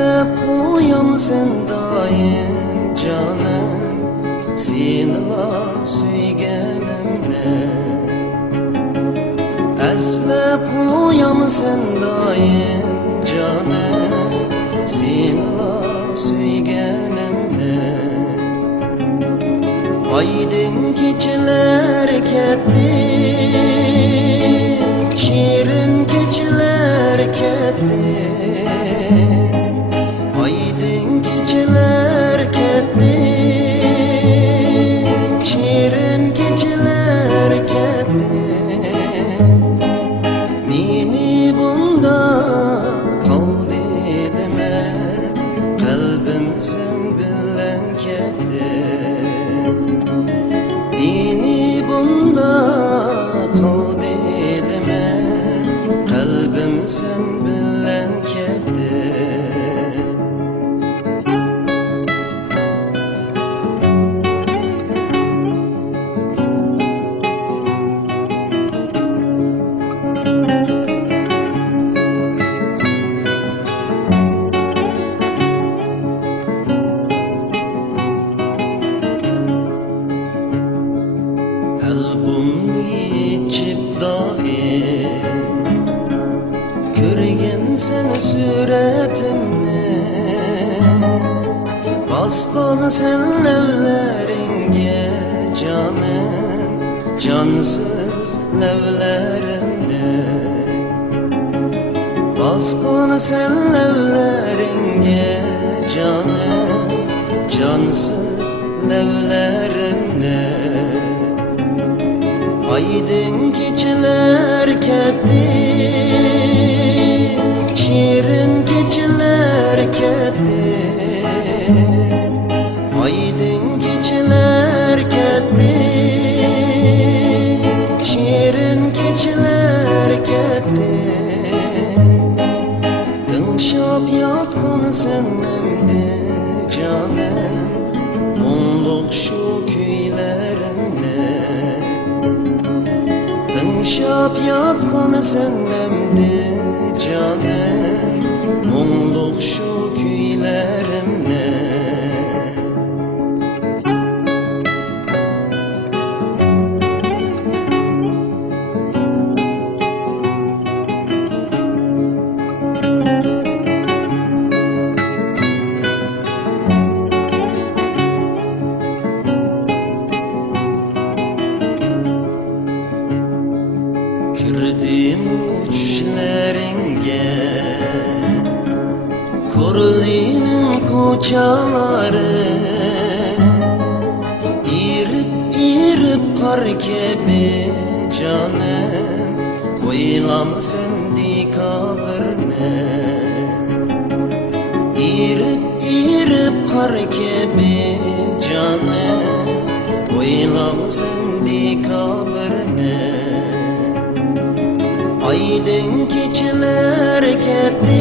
Eslep koyam sen daim canım, senla suygenimle. Eslep koyam sen daim canım, senla suygenimle. Aydın geceler ketdi, şirin geceler ketdi. Aydın geceler ketdi, şirin geceler ketdi. Beni bunda kal dedime, kalbim sen bilen ketdi. Beni bunda kal dedime, kalbim sen bilen ketdi. Albumni içip daim görgen sen suretimni, basqan sen levleringge canım, cansız levlerimni. Basqan sen levleringge canım, cansız levlerimni. Aydın geceler ketdi, şirin geceler ketdi. Aydın geceler ketdi, şirin geceler ketdi. Tınşap yatkan senimdi canım, onluq şu kuylerimle. Tınşap yatkan senimdi canım, onluq şu kuylerimle. Kirdim uçlarınge, Korli'nin koçaları, irip kar gibi canım, oylam sendi kabirne. İrip kar gibi canım, oylam sendi kabirne. Aydın geceler ketdi,